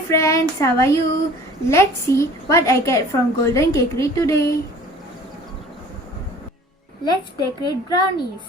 Hi friends, how are you? Let's see what I get from Golden Cakery today. Let's decorate brownies.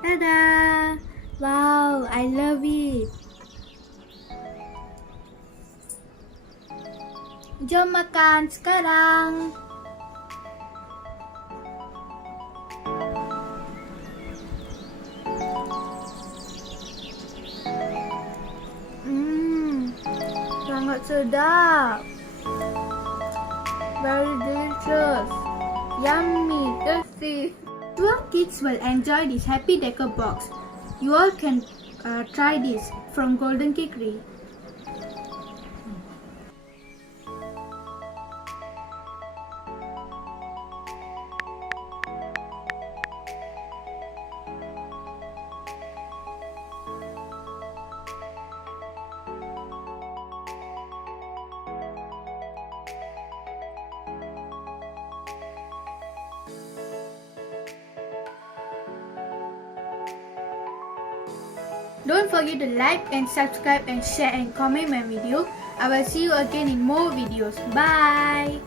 Tada! Wow, I love it. Jom makan sekarang. Sangat sedap. Very delicious. Yummy, tasty. 12 kids will enjoy this happy deco box. You all can try this from Golden Cakery. Don't forget to like and subscribe and share and comment my video. I will see you again in more videos. Bye!